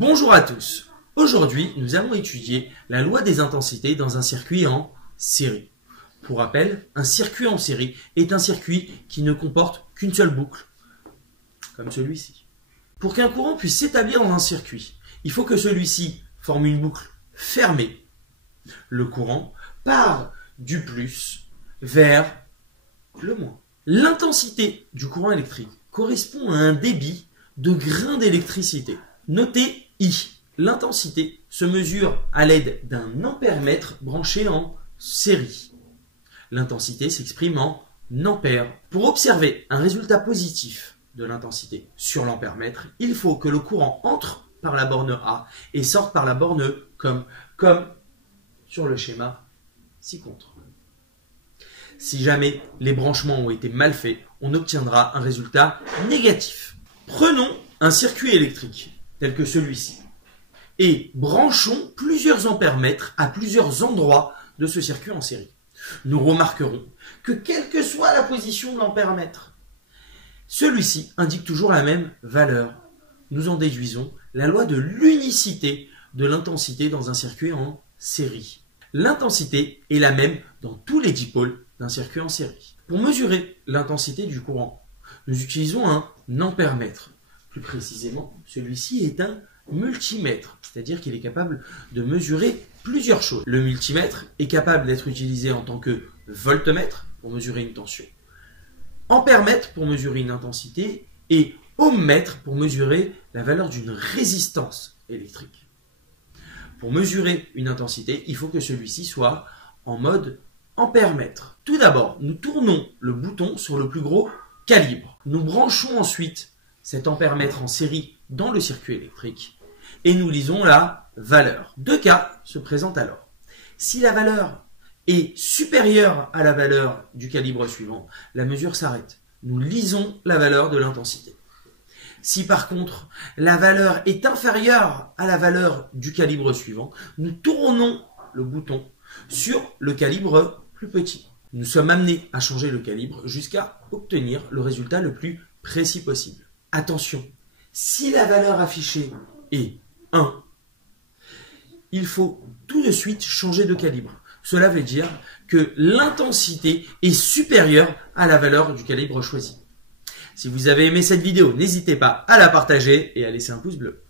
Bonjour à tous. Aujourd'hui, nous allons étudier la loi des intensités dans un circuit en série. Pour rappel, un circuit en série est un circuit qui ne comporte qu'une seule boucle, comme celui-ci. Pour qu'un courant puisse s'établir dans un circuit, il faut que celui-ci forme une boucle fermée. Le courant part du plus vers le moins. L'intensité du courant électrique correspond à un débit de grains d'électricité. Notez I. L'intensité se mesure à l'aide d'un ampèremètre branché en série. L'intensité s'exprime en ampères. Pour observer un résultat positif de l'intensité sur l'ampèremètre, il faut que le courant entre par la borne A et sorte par la borne E, comme sur le schéma ci-contre. Si jamais les branchements ont été mal faits, on obtiendra un résultat négatif. Prenons un circuit électrique, tel que celui-ci, et branchons plusieurs ampèremètres à plusieurs endroits de ce circuit en série. Nous remarquerons que quelle que soit la position de l'ampèremètre, celui-ci indique toujours la même valeur. Nous en déduisons la loi de l'unicité de l'intensité dans un circuit en série. L'intensité est la même dans tous les dipôles d'un circuit en série. Pour mesurer l'intensité du courant, nous utilisons un ampèremètre. Plus précisément, celui-ci est un multimètre, c'est-à-dire qu'il est capable de mesurer plusieurs choses. Le multimètre est capable d'être utilisé en tant que voltmètre pour mesurer une tension, ampèremètre pour mesurer une intensité et ohmmètre pour mesurer la valeur d'une résistance électrique. Pour mesurer une intensité, il faut que celui-ci soit en mode ampèremètre. Tout d'abord, nous tournons le bouton sur le plus gros calibre. Nous branchons ensuite cet ampèremètre en série dans le circuit électrique et nous lisons la valeur. Deux cas se présentent alors. Si la valeur est supérieure à la valeur du calibre suivant, la mesure s'arrête. Nous lisons la valeur de l'intensité. Si par contre la valeur est inférieure à la valeur du calibre suivant, nous tournons le bouton sur le calibre plus petit. Nous sommes amenés à changer le calibre jusqu'à obtenir le résultat le plus précis possible. Attention, si la valeur affichée est 1, il faut tout de suite changer de calibre. Cela veut dire que l'intensité est supérieure à la valeur du calibre choisi. Si vous avez aimé cette vidéo, n'hésitez pas à la partager et à laisser un pouce bleu.